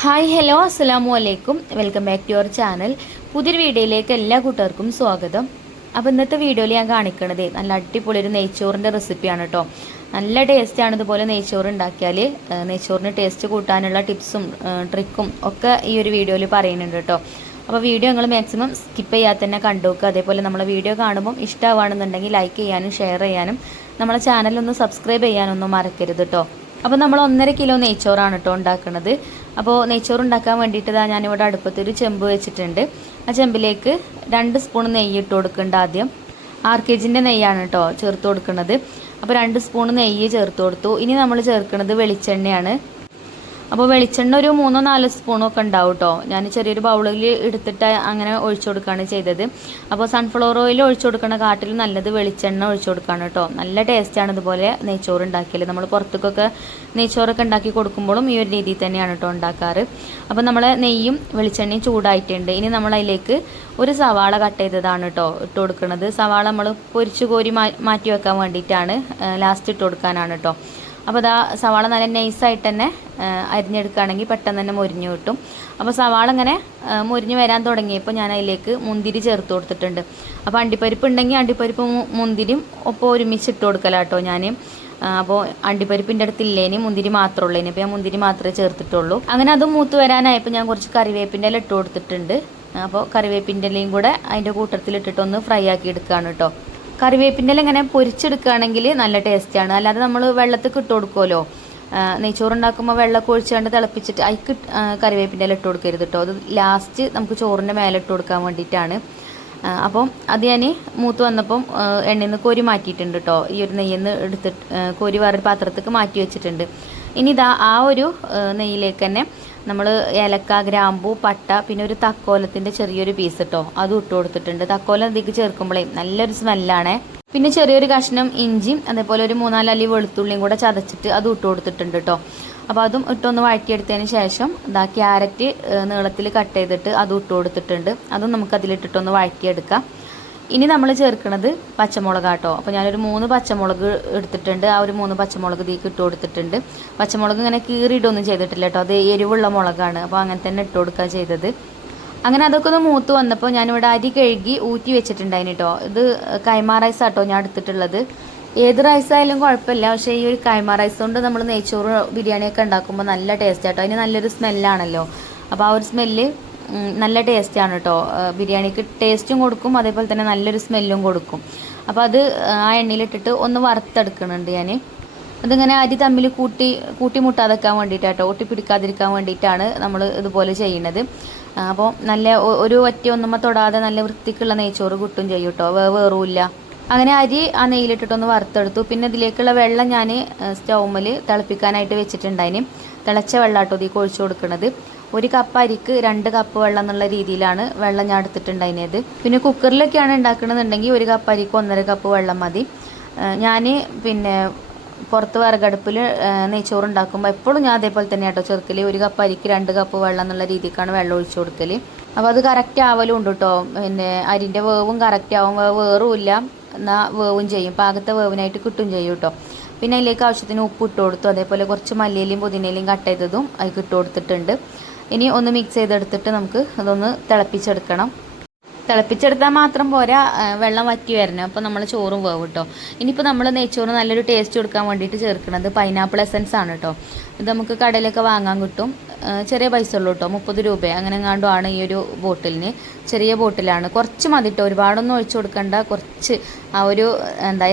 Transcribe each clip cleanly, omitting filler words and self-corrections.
Hi hello അസ്സലാമു അലൈക്കും. Welcome back to your channel. പുതിയൊരു വീഡിയോയിലേക്ക് എല്ലാ കൂട്ടുകാർക്കും സ്വാഗതം. അപ്പോൾ ഇന്നത്തെ വീഡിയോയിൽ ഞാൻ കാണിക്കണത് നല്ല അടിപൊളി ഒരു നെയ്ച്ചോറിൻ്റെ റെസിപ്പിയാണ് കേട്ടോ. നല്ല ടേസ്റ്റാണ് ഇതുപോലെ നെയ്ച്ചോറ് ഉണ്ടാക്കിയാൽ. നെയ്ച്ചോറിന് ടേസ്റ്റ് കൂട്ടാനുള്ള ടിപ്സും ട്രിക്കും ഒക്കെ ഈ ഒരു വീഡിയോയിൽ പറയുന്നുണ്ട് കേട്ടോ. അപ്പോൾ വീഡിയോ നിങ്ങൾ മാക്സിമം സ്കിപ്പ് ചെയ്യാതെ തന്നെ കണ്ടു നോക്കുക. അതേപോലെ നമ്മളെ വീഡിയോ കാണുമ്പം ഇഷ്ടമാണെന്നുണ്ടെങ്കിൽ ലൈക്ക് ചെയ്യാനും ഷെയർ ചെയ്യാനും നമ്മളെ ചാനലൊന്ന് സബ്സ്ക്രൈബ് ചെയ്യാനൊന്നും മറക്കരുത് കേട്ടോ. അപ്പോൾ നമ്മൾ 1.5 കിലോ നെയ്ച്ചോറാണ് കേട്ടോ ഉണ്ടാക്കുന്നത്. അപ്പോൾ നെയ്ച്ചോറ് ഉണ്ടാക്കാൻ വേണ്ടിയിട്ട് ഞാനിവിടെ അടുപ്പത്ത് ഒരു ചെമ്പ് വെച്ചിട്ടുണ്ട്. ആ ചെമ്പിലേക്ക് 2 സ്പൂൺ നെയ്യ് ഇട്ട് കൊടുക്കുന്നുണ്ട്. ആദ്യം RKGൻ്റെ നെയ്യാണ് കേട്ടോ ചേർത്ത് കൊടുക്കുന്നത്. അപ്പോൾ 2 സ്പൂൺ നെയ്യ് ചേർത്ത് കൊടുത്തു. ഇനി നമ്മൾ ചേർക്കുന്നത് വെളിച്ചെണ്ണയാണ്. അപ്പോൾ വെളിച്ചെണ്ണ ഒരു 3-4 സ്പൂണൊക്കെ ഉണ്ടാവും കേട്ടോ. ഞാൻ ചെറിയൊരു ബൗളിൽ എടുത്തിട്ട് അങ്ങനെ ഒഴിച്ചു കൊടുക്കുകയാണ് ചെയ്തത്. അപ്പോൾ സൺഫ്ലവർ ഓയിൽ ഒഴിച്ചു കൊടുക്കുന്ന കാട്ടിൽ നല്ലത് വെളിച്ചെണ്ണ ഒഴിച്ചു കൊടുക്കുകയാണ് കേട്ടോ. നല്ല ടേസ്റ്റാണ് ഇതുപോലെ നെയ്ച്ചോറ് ഉണ്ടാക്കിയാൽ. നമ്മൾ പുറത്തേക്കൊക്കെ നെയ്ച്ചോറൊക്കെ ഉണ്ടാക്കി കൊടുക്കുമ്പോഴും ഈ ഒരു രീതിയിൽ തന്നെയാണ് കേട്ടോ ഉണ്ടാക്കാറ്. അപ്പോൾ നമ്മൾ നെയ്യും വെളിച്ചെണ്ണയും ചൂടായിട്ടുണ്ട്. ഇനി നമ്മൾ അതിലേക്ക് ഒരു സവാള കട്ട് ചെയ്തതാണ് കേട്ടോ ഇട്ട് കൊടുക്കുന്നത്. സവാള നമ്മൾ പൊരിച്ചു കോരി മാറ്റി വെക്കാൻ വേണ്ടിയിട്ടാണ്, ലാസ്റ്റ് ഇട്ട് കൊടുക്കാനാണ് കേട്ടോ. അപ്പോൾ സവാള നല്ല നൈസായിട്ട് തന്നെ അരിഞ്ഞെടുക്കുകയാണെങ്കിൽ പെട്ടെന്ന് തന്നെ മുരിഞ്ഞു കിട്ടും. അപ്പോൾ സവാള ഇങ്ങനെ മുരിഞ്ഞ് വരാൻ തുടങ്ങിയപ്പോൾ ഞാൻ അതിലേക്ക് മുന്തിരി ചേർത്ത് കൊടുത്തിട്ടുണ്ട്. അപ്പോൾ അണ്ടിപ്പരിപ്പ് ഉണ്ടെങ്കിൽ അണ്ടിപ്പരിപ്പ് മുന്തിരിയും ഒപ്പം ഒരുമിച്ച് ഇട്ട് കൊടുക്കല കേട്ടോ ഞാൻ. അപ്പോൾ അണ്ടിപ്പരിപ്പിൻ്റെ അടുത്തില്ലേനി മുന്തിരി മാത്രമേ ഉള്ളൂ. ഇനിയിപ്പോൾ ഞാൻ മുന്തിരി മാത്രമേ ചേർത്തിട്ടുള്ളൂ. അങ്ങനെ അത് മൂത്ത് വരാനായപ്പോൾ ഞാൻ കുറച്ച് കറിവേപ്പിൻ്റെ ഇല ഇട്ട് കൊടുത്തിട്ടുണ്ട്. അപ്പോൾ കറിവേപ്പിൻ്റെ ഇലയും കൂടെ അതിൻ്റെ കൂട്ടത്തിലിട്ടിട്ടൊന്ന് ഫ്രൈ ആക്കി എടുക്കുകയാണ് കേട്ടോ. കറിവേപ്പിൻ്റെ ഇല ഇങ്ങനെ പൊരിച്ചെടുക്കുകയാണെങ്കിൽ നല്ല ടേസ്റ്റാണ്. അല്ലാതെ നമ്മൾ വെള്ളത്തിൽ ഇട്ട് കൊടുക്കുമല്ലോ, നെയ്ച്ചോറ് ഉണ്ടാക്കുമ്പോൾ വെള്ളമൊക്കെ ഒഴിച്ചുകൊണ്ട് തിളപ്പിച്ചിട്ട് അതിക്ക് കറിവേപ്പിൻ്റെ ഇല ഇട്ട് കൊടുക്കരുത് കേട്ടോ. അത് ലാസ്റ്റ് നമുക്ക് ചോറിൻ്റെ മേലെ ഇട്ട് കൊടുക്കാൻ വേണ്ടിയിട്ടാണ്. അപ്പം അത് ഞാൻ മൂത്ത് വന്നപ്പം എണ്ണയിൽ നിന്ന് കോരി മാറ്റിയിട്ടുണ്ട് കേട്ടോ. ഈ ഒരു നെയ്യിൽ നിന്ന് എടുത്തിട്ട് കോരി വേറൊരു പാത്രത്തേക്ക് മാറ്റി വെച്ചിട്ടുണ്ട്. ഇനി ആ ഒരു നെയ്യിലേക്ക് തന്നെ നമ്മൾ ഏലക്ക, ഗ്രാമ്പൂ, പട്ട, പിന്നെ ഒരു തക്കോലത്തിൻ്റെ ചെറിയൊരു പീസ് കേട്ടോ അതും ഇട്ട് കൊടുത്തിട്ടുണ്ട്. തക്കോലം ഇതിലേക്ക് ചേർക്കുമ്പോഴേ നല്ലൊരു സ്മെല്ലാണേ. പിന്നെ ചെറിയൊരു കഷ്ണം ഇഞ്ചിയും അതേപോലെ ഒരു 3-4 അല്ലി വെളുത്തുള്ളിയും കൂടെ ചതച്ചിട്ട് അതും ഇട്ട് കൊടുത്തിട്ടുണ്ട് കേട്ടോ. അപ്പോൾ അതും ഇട്ടൊന്ന് വഴറ്റിയെടുത്തതിന് ശേഷം ക്യാരറ്റ് നീളത്തിൽ കട്ട് ചെയ്തിട്ട് അതും ഇട്ട് കൊടുത്തിട്ടുണ്ട്. അതും നമുക്കതിലിട്ടിട്ടൊന്ന് വഴറ്റിയെടുക്കാം. ഇനി നമ്മൾ ചേർക്കുന്നത് പച്ചമുളക് കേട്ടോ. അപ്പോൾ ഞാനൊരു 3 പച്ചമുളക് എടുത്തിട്ടുണ്ട്. ആ ഒരു 3 പച്ചമുളക് ഇതിലേക്ക് ഇട്ട് കൊടുത്തിട്ടുണ്ട്. പച്ചമുളക് ഇങ്ങനെ കീറിയിട്ടൊന്നും ചെയ്തിട്ടില്ല കേട്ടോ. അത് എരിവുള്ള മുളകാണ്. അപ്പോൾ അങ്ങനെ തന്നെ ഇട്ട് കൊടുക്കുക ചെയ്തത്. അങ്ങനെ അതൊക്കെ ഒന്ന് മൂത്ത് വന്നപ്പോൾ ഞാനിവിടെ അരി കഴുകി ഊറ്റി വെച്ചിട്ടുണ്ടായിന് കേട്ടോ. ഇത് കൈമ റൈസ് ആട്ടോ ഞാൻ എടുത്തിട്ടുള്ളത്. ഏത് റൈസ് ആയാലും കുഴപ്പമില്ല, പക്ഷേ ഈ ഒരു കൈമ റൈസ് കൊണ്ട് നമ്മൾ നെയ്ച്ചോറ് ബിരിയാണിയൊക്കെ ഉണ്ടാക്കുമ്പോൾ നല്ല ടേസ്റ്റ് ആട്ടോ. അതിന് നല്ലൊരു സ്മെല്ലാണല്ലോ. അപ്പോൾ ആ ഒരു സ്മെല്ല് നല്ല ടേസ്റ്റാണ് കേട്ടോ. ബിരിയാണിക്ക് ടേസ്റ്റും കൊടുക്കും, അതേപോലെ തന്നെ നല്ലൊരു സ്മെല്ലും കൊടുക്കും. അപ്പോൾ അത് ആ എണ്ണയിലിട്ടിട്ട് ഒന്ന് വറുത്തെടുക്കുന്നുണ്ട് ഞാൻ. അതിങ്ങനെ അരി തമ്മിൽ കൂട്ടി മുട്ടാതെക്കാൻ വേണ്ടിയിട്ടാണ് കേട്ടോ, ഒട്ടി പിടിക്കാതിരിക്കാൻ വേണ്ടിയിട്ടാണ് നമ്മൾ ഇതുപോലെ ചെയ്യുന്നത്. അപ്പോൾ നല്ല ഒരു ഒന്നുമ്പോൾ തൊടാതെ നല്ല വൃത്തിക്കുള്ള നെയ്ച്ചോറ് കിട്ടും ചെയ്യും കേട്ടോ, വേറുമില്ല. അങ്ങനെ അരി ആ നെയ്യിലിട്ടിട്ടൊന്ന് വറുത്തെടുത്തു. പിന്നെ ഇതിലേക്കുള്ള വെള്ളം ഞാൻ സ്റ്റൗമിൽ തിളപ്പിക്കാനായിട്ട് വെച്ചിട്ടുണ്ടായിന്. തിളച്ച വെള്ളം കേട്ടോ ഇതിലേക്ക് ഒഴിച്ചു കൊടുക്കുന്നത്. 1 കപ്പ് അരിക്ക് 2 കപ്പ് വെള്ളം എന്നുള്ള രീതിയിലാണ് വെള്ളം ഞാൻ എടുത്തിട്ടുണ്ടായിരുന്നത്. പിന്നെ കുക്കറിലൊക്കെയാണ് ഉണ്ടാക്കണമെന്നുണ്ടെങ്കിൽ 1 കപ്പ് അരിക്ക് 1.5 കപ്പ് വെള്ളം മതി. ഞാൻ പിന്നെ പുറത്ത് വിറകടുപ്പിൽ നെയ്ച്ചോറ് ഉണ്ടാക്കുമ്പോൾ എപ്പോഴും ഞാൻ അതേപോലെ തന്നെ കേട്ടോ ചേർക്കൽ. 1 കപ്പ് അരിക്ക് 2 കപ്പ് വെള്ളം എന്നുള്ള രീതിക്കാണ് വെള്ളം ഒഴിച്ചു കൊടുക്കൽ. അപ്പോൾ അത് കറക്റ്റ് ആവലും ഉണ്ട് കേട്ടോ. പിന്നെ അരിൻ്റെ വേവും കറക്റ്റ് ആവും, വേറുമില്ല എന്നാൽ വേവും ചെയ്യും, പാകത്തെ വേവിനായിട്ട് കിട്ടും ചെയ്യും കേട്ടോ. പിന്നെ അതിലേക്ക് ആവശ്യത്തിന് ഉപ്പ് ഇട്ട് കൊടുത്തു. അതേപോലെ കുറച്ച് മല്ലിയിലയും പുതിനയിലയും കട്ട് ചെയ്തതും അതിലേക്ക് ഇട്ട് കൊടുത്തിട്ടുണ്ട്. ഇനി ഒന്ന് മിക്സ് ചെയ്തെടുത്തിട്ട് നമുക്ക് അതൊന്ന് തിളപ്പിച്ചെടുക്കണം. തിളപ്പിച്ചെടുത്താൽ മാത്രം പോരാ, വെള്ളം വറ്റി വരണം. അപ്പോൾ നമ്മൾ ചോറും വേവും കേട്ടോ. ഇനിയിപ്പോൾ നമ്മൾ നെയ്ച്ചോറ് നല്ലൊരു ടേസ്റ്റ് കൊടുക്കാൻ വേണ്ടിയിട്ട് ചേർക്കുന്നത് പൈനാപ്പിൾ എസൻസ് ആണ് കേട്ടോ. ഇത് നമുക്ക് കടയിലൊക്കെ വാങ്ങാൻ കിട്ടും. ചെറിയ പൈസ ഉള്ളൂ കേട്ടോ, 30 രൂപ അങ്ങനെ എങ്ങാണ്ടും ആണ് ഈ ഒരു ബോട്ടിലിന്. ചെറിയ ബോട്ടിലാണ്, കുറച്ച് മതി കേട്ടോ, ഒരുപാടൊന്നും ഒഴിച്ചു കൊടുക്കണ്ട. കുറച്ച് ആ ഒരു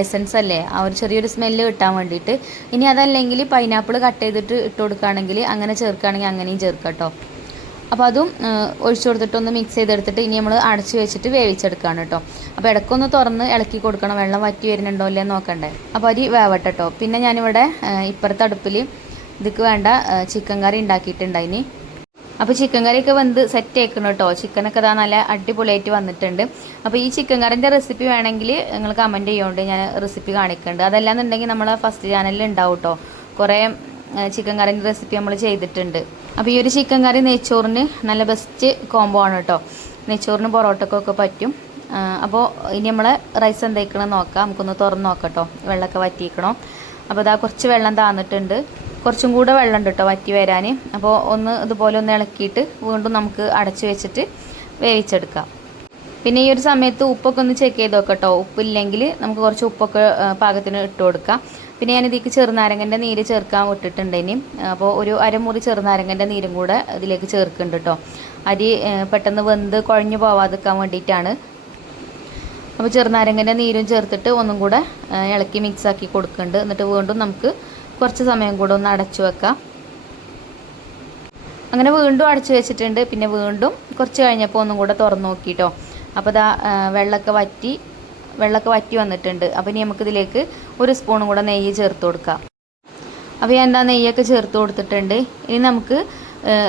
എസൻസ് അല്ലേ, ആ ഒരു ചെറിയൊരു സ്മെല്ല് കിട്ടാൻ വേണ്ടിയിട്ട്. ഇനി അതല്ലെങ്കിൽ പൈനാപ്പിൾ കട്ട് ചെയ്തിട്ട് ഇട്ട് കൊടുക്കുകയാണെങ്കിൽ അങ്ങനെ ചേർക്കുകയാണെങ്കിൽ അങ്ങനെയും ചേർക്കാം കേട്ടോ. അപ്പോൾ അതും ഒഴിച്ചു കൊടുത്തിട്ടൊന്ന് മിക്സ് ചെയ്തെടുത്തിട്ട് ഇനി നമ്മൾ അടച്ച് വെച്ചിട്ട് വേവിച്ചെടുക്കുകയാണ് കേട്ടോ. അപ്പോൾ ഇടയ്ക്കൊന്ന് തുറന്ന് ഇളക്കി കൊടുക്കണം, വെള്ളം വറ്റി വരുന്നുണ്ടോ ഇല്ലയെന്ന് നോക്കണ്ടേ. അപ്പോൾ അരി വേവട്ടെ കേട്ടോ. പിന്നെ ഞാനിവിടെ ഇപ്പുറത്തെ അടുപ്പിൽ ഇതിക്ക് വേണ്ട ചിക്കൻ കറി ഉണ്ടാക്കിയിട്ടുണ്ടായിനി. അപ്പോൾ ചിക്കൻ കറിയൊക്കെ വെന്ത് സെറ്റ് ആക്കണം കേട്ടോ. ചിക്കനൊക്കെ നല്ല അടിപൊളിയായിട്ട് വന്നിട്ടുണ്ട്. അപ്പോൾ ഈ ചിക്കൻ കറിൻ്റെ റെസിപ്പി വേണമെങ്കിൽ നിങ്ങൾ കമൻറ്റ് ചെയ്യുകൊണ്ട് ഞാൻ റെസിപ്പി കാണിക്കുന്നുണ്ട്. അതല്ലാന്നുണ്ടെങ്കിൽ നമ്മളെ ഫസ്റ്റ് ചാനലിൽ ഉണ്ടാവും കേട്ടോ. കുറേ ചിക്കൻ കറിൻ്റെ റെസിപ്പി നമ്മൾ ചെയ്തിട്ടുണ്ട്. അപ്പോൾ ഈ ഒരു ചിക്കൻ കറി നെയ്ച്ചോറിന് നല്ല ബെസ്റ്റ് കോംബോ ആണ് കേട്ടോ. നെയ്ച്ചോറിന് പൊറോട്ടക്കൊക്കെ പറ്റും. അപ്പോൾ ഇനി നമ്മൾ റൈസ് എന്തായിക്കണം നോക്കാം. നമുക്കൊന്ന് തുറന്ന് നോക്കാം കേട്ടോ. വെള്ളമൊക്കെ വറ്റിക്കണം. അപ്പോൾ ഇതാ കുറച്ച് വെള്ളം താന്നിട്ടുണ്ട്. കുറച്ചും കൂടെ വെള്ളം ഉണ്ട് കേട്ടോ വറ്റി വരാൻ. അപ്പോൾ ഒന്ന് ഇതുപോലെ ഒന്ന് ഇളക്കിയിട്ട് വീണ്ടും നമുക്ക് അടച്ച് വെച്ചിട്ട് വേവിച്ചെടുക്കാം. പിന്നെ ഈ ഒരു സമയത്ത് ഉപ്പൊക്കെ ഒന്ന് ചെക്ക് ചെയ്ത് നോക്കാം കേട്ടോ. ഉപ്പില്ലെങ്കിൽ നമുക്ക് കുറച്ച് ഉപ്പൊക്കെ പാകത്തിന് ഇട്ട് കൊടുക്കാം. പിന്നെ ഞാൻ ഇതിലേക്ക് ചെറുനാരങ്ങൻ്റെ നീര് ചേർക്കാൻ വിട്ടിട്ടുണ്ട് ഇനി. അപ്പോൾ ഒരു അരമുറി ചെറുനാരങ്ങൻ്റെ നീരും കൂടെ ഇതിലേക്ക് ചേർക്കുന്നുണ്ട് കേട്ടോ. അരി പെട്ടെന്ന് വെന്ത് കുഴഞ്ഞു പോവാതിരിക്കാൻ വേണ്ടിയിട്ടാണ്. അപ്പോൾ ചെറുനാരങ്ങൻ്റെ നീരും ചേർത്തിട്ട് ഒന്നും കൂടെ ഇളക്കി മിക്സാക്കി കൊടുക്കുന്നുണ്ട്. എന്നിട്ട് വീണ്ടും നമുക്ക് കുറച്ച് സമയം കൂടെ ഒന്ന് അടച്ചു വെക്കാം. അങ്ങനെ വീണ്ടും അടച്ചു വെച്ചിട്ടുണ്ട്. പിന്നെ വീണ്ടും കുറച്ച് കഴിഞ്ഞപ്പോൾ ഒന്നും കൂടെ തുറന്ന് നോക്കിയിട്ടോ. അപ്പോൾ ഇതാ വെള്ളമൊക്കെ വറ്റി വന്നിട്ടുണ്ട്. അപ്പോൾ ഇനി നമുക്കിതിലേക്ക് ഒരു സ്പൂണും കൂടെ നെയ്യ് ചേർത്ത് കൊടുക്കാം. അപ്പോൾ ഞാൻ എന്താ നെയ്യൊക്കെ ചേർത്ത് കൊടുത്തിട്ടുണ്ട്. ഇനി നമുക്ക്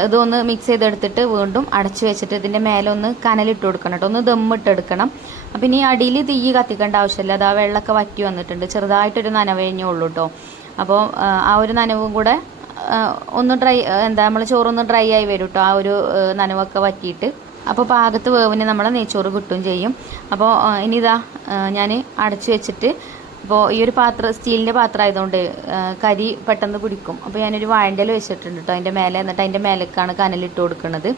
ഇതൊന്ന് മിക്സ് ചെയ്തെടുത്തിട്ട് വീണ്ടും അടച്ചു വെച്ചിട്ട് ഇതിൻ്റെ മേലെ ഒന്ന് കനലിട്ട് കൊടുക്കണം കേട്ടോ. ഒന്ന് ദമ്മിട്ടെടുക്കണം. അപ്പോൾ ഇനി അടിയിൽ തീ കത്തിക്കേണ്ട ആവശ്യമില്ല. അത് ആ വെള്ളമൊക്കെ വറ്റി വന്നിട്ടുണ്ട്. ചെറുതായിട്ടൊരു നനവേഞ്ഞേ ഉള്ളൂ കേട്ടോ. അപ്പോൾ ആ ഒരു നനവും കൂടെ ഒന്ന് നമ്മൾ ചോറൊന്ന് ഡ്രൈ ആയി വരും കേട്ടോ. ആ ഒരു നനവൊക്കെ വറ്റിയിട്ട് അപ്പോൾ പാകത്ത് വേവിന് നമ്മൾ നെയ്ച്ചോറ് കിട്ടുകയും ചെയ്യും. അപ്പോൾ ഇനി ഇതാ ഞാൻ അടച്ചു വെച്ചിട്ട്, അപ്പോൾ ഈ ഒരു സ്റ്റീലിൻ്റെ പാത്രം ആയതുകൊണ്ട് കരി പെട്ടെന്ന് പിടിക്കും. അപ്പോൾ ഞാനൊരു വാഴൻ്റെ വെച്ചിട്ടുണ്ട് കേട്ടോ അതിൻ്റെ മേലെ. എന്നിട്ട് അതിൻ്റെ മേലേക്കാണ് കനലിട്ട് കൊടുക്കുന്നത്.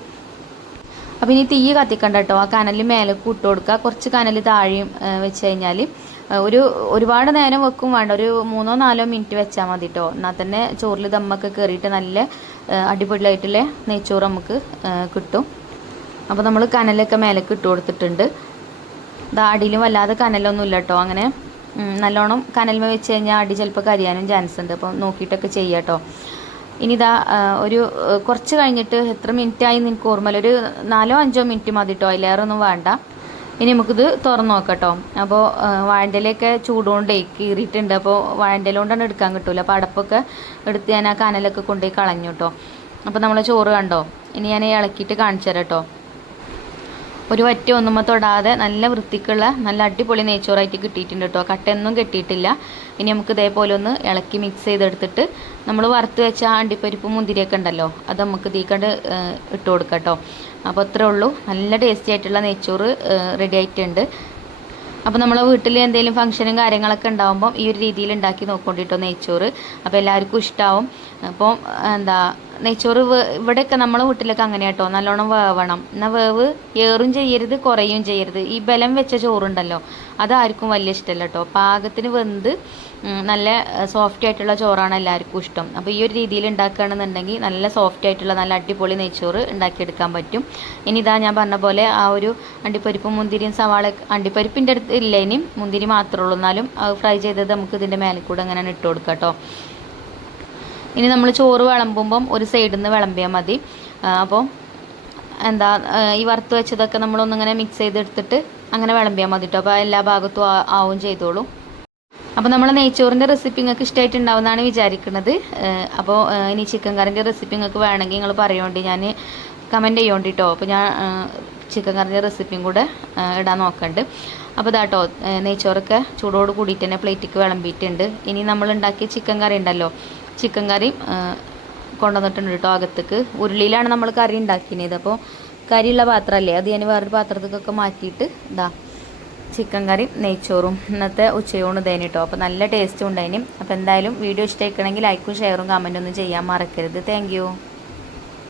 അപ്പോൾ ഇനി തീ കത്തിക്കണ്ട കേട്ടോ. ആ കനലിൽ മേലേക്ക് ഇട്ട് കൊടുക്കുക. കുറച്ച് കനൽ താഴെയും വെച്ച് കഴിഞ്ഞാൽ ഒരുപാട് നേരം വെക്കും വേണ്ട. ഒരു 3-4 മിനിറ്റ് വെച്ചാൽ മതി കേട്ടോ. എന്നാൽ തന്നെ ചോറിൽ ദമ്മൊക്കെ കയറിയിട്ട് നല്ല അടിപൊളിയായിട്ടുള്ള നെയ്ച്ചോറ് നമുക്ക് കിട്ടും. അപ്പോൾ നമ്മൾ കനലൊക്കെ മേലേക്ക് ഇട്ട് കൊടുത്തിട്ടുണ്ട്. അടിയിലും വല്ലാതെ കനലൊന്നും ഇല്ല കേട്ടോ. അങ്ങനെ നല്ലോണം കനൽമ വെച്ച് കഴിഞ്ഞാൽ അടി ചിലപ്പോൾ കരിയാനും ചാൻസ് ഉണ്ട്. അപ്പോൾ നോക്കിയിട്ടൊക്കെ ചെയ്യാം കേട്ടോ. ഇനി ഒരു കുറച്ച് കഴിഞ്ഞിട്ട് എത്ര മിനിറ്റായി എനിക്ക് ഓർമ്മയില്ല. ഒരു 4-5 മിനിറ്റ് മതി കേട്ടോ. അതിലേറൊന്നും വേണ്ട. ഇനി നമുക്കിത് തുറന്ന് നോക്കാം കേട്ടോ. അപ്പോൾ വാഴൻ്റെലൊക്കെ ചൂടുകൊണ്ടേ കീറിയിട്ടുണ്ട്. അപ്പോൾ വാഴൻ്റെല കൊണ്ടാണ് എടുക്കാൻ കിട്ടില്ല. അപ്പോൾ അടപ്പൊക്കെ എടുത്ത് ഞാൻ ആ കനലൊക്കെ കൊണ്ടുപോയി കളഞ്ഞു കേട്ടോ. അപ്പോൾ നമ്മൾ ചോറ് കണ്ടോ. ഇനി ഞാൻ ഇളക്കിയിട്ട് കാണിച്ചു തരാം കേട്ടോ. ഒരു വറ്റ ഒന്നുമ്പോൾ തൊടാതെ നല്ല വൃത്തിക്കുള്ള നല്ല അടിപൊളി നെയ്ച്ചോറായിട്ട് കിട്ടിയിട്ടുണ്ട് കേട്ടോ. കട്ടയൊന്നും കെട്ടിയിട്ടില്ല. ഇനി നമുക്ക് ഇതേപോലെ ഒന്ന് ഇളക്കി മിക്സ് ചെയ്തെടുത്തിട്ട് നമ്മൾ വറുത്ത് വെച്ച അണ്ടിപ്പരിപ്പ് മുന്തിരിയൊക്കെ ഉണ്ടല്ലോ, അത് നമുക്ക് ഇതിക്കണ്ട് ഇട്ട് കൊടുക്കാം കേട്ടോ. അപ്പോൾ അത്രേ ഉള്ളൂ. നല്ല ടേസ്റ്റി ആയിട്ടുള്ള നെയ്ച്ചോറ് റെഡി ആയിട്ടുണ്ട്. അപ്പോൾ നമ്മളെ വീട്ടിൽ എന്തെങ്കിലും ഫംഗ്ഷനും കാര്യങ്ങളൊക്കെ ഉണ്ടാകുമ്പം ഈ ഒരു രീതിയിൽ ഉണ്ടാക്കി നോക്കൊണ്ടിട്ടോ നെയ്ച്ചോറ്. അപ്പോൾ എല്ലാവർക്കും ഇഷ്ടമാവും. അപ്പോൾ നെയ്ച്ചോറ് ഇവിടെയൊക്കെ നമ്മളെ വീട്ടിലൊക്കെ അങ്ങനെ കേട്ടോ. നല്ലോണം വേവണം. എന്നാൽ വേവ് ഏറും ചെയ്യരുത് കുറയും ചെയ്യരുത്. ഈ ബലം വെച്ച ചോറുണ്ടല്ലോ അതാർക്കും വലിയ ഇഷ്ടമല്ല കേട്ടോ. പാകത്തിന് വെന്ത് നല്ല സോഫ്റ്റ് ആയിട്ടുള്ള ചോറാണ് എല്ലാവർക്കും ഇഷ്ടം. അപ്പോൾ ഈ ഒരു രീതിയിൽ ഉണ്ടാക്കുകയാണെന്നുണ്ടെങ്കിൽ നല്ല സോഫ്റ്റ് ആയിട്ടുള്ള നല്ല അടിപൊളി നെയ്ച്ചോറ് ഉണ്ടാക്കിയെടുക്കാൻ പറ്റും. ഇനി ഞാൻ പറഞ്ഞ പോലെ ആ ഒരു അണ്ടിപ്പരിപ്പും മുന്തിരിയും സവാള, അണ്ടിപ്പരിപ്പിൻ്റെ അടുത്ത് ഇല്ല, ഇനി മുന്തിരി മാത്രമേ ഉള്ളൂ. എന്നാലും ഫ്രൈ ചെയ്തത് നമുക്ക് ഇതിൻ്റെ മേലെ കൂടെ അങ്ങനെ ഇട്ട് കൊടുക്കാം കേട്ടോ. ഇനി നമ്മൾ ചോറ് വിളമ്പുമ്പം ഒരു സൈഡിൽ നിന്ന് വിളമ്പിയാൽ മതി. അപ്പോൾ ഈ വറുത്ത് വെച്ചതൊക്കെ നമ്മളൊന്നിങ്ങനെ മിക്സ് ചെയ്തെടുത്തിട്ട് അങ്ങനെ വിളമ്പിയാൽ മതി കേട്ടോ. അപ്പോൾ എല്ലാ ഭാഗത്തും ആവും ചെയ്തോളൂ. അപ്പോൾ നമ്മൾ നെയ്ച്ചോറിൻ്റെ റെസിപ്പി നിങ്ങൾക്ക് ഇഷ്ടമായിട്ടുണ്ടാവുമെന്നാണ് വിചാരിക്കുന്നത്. അപ്പോൾ ഇനി ചിക്കൻ കറിൻ്റെ റെസിപ്പി നിങ്ങൾക്ക് വേണമെങ്കിൽ നിങ്ങൾ പറയുകൊണ്ട് ഞാൻ കമൻറ്റ് ചെയ്യുകൊണ്ട് കേട്ടോ. അപ്പോൾ ഞാൻ ചിക്കൻ കറിൻ്റെ റെസിപ്പിയും കൂടെ ഇടാൻ നോക്കുന്നുണ്ട്. അപ്പോൾ ഇതാട്ടോ നെയ്ച്ചോറൊക്കെ ചൂടോട് കൂടിയിട്ട് തന്നെ പ്ലേറ്റിക്ക് വിളമ്പിയിട്ടുണ്ട്. ഇനി നമ്മൾ ഉണ്ടാക്കിയ ചിക്കൻ കറി ഉണ്ടല്ലോ, ചിക്കൻ കറി കൊണ്ടുവന്നിട്ടുണ്ട് കേട്ടോ അകത്തേക്ക്. ഉരുളിയിലാണ് നമ്മൾ കറി ഉണ്ടാക്കിയത്. അപ്പോൾ കരിയുള്ള പാത്രമല്ലേ, അത് ഞാൻ വേറൊരു പാത്രത്തേക്കൊക്കെ മാറ്റിയിട്ട് ചിക്കൻ കറി നെയ്ച്ചോറും ഇന്നത്തെ ഉച്ചയൂണ് ഇതേനെ കേട്ടോ. അപ്പോൾ നല്ല ടേസ്റ്റും ഉണ്ടായിന്. അപ്പോൾ എന്തായാലും വീഡിയോ ഇഷ്ടമായിക്കണമെങ്കിൽ ലൈക്കും ഷെയറും കമൻറ്റൊന്നും ചെയ്യാൻ മറക്കരുത്. Thank you.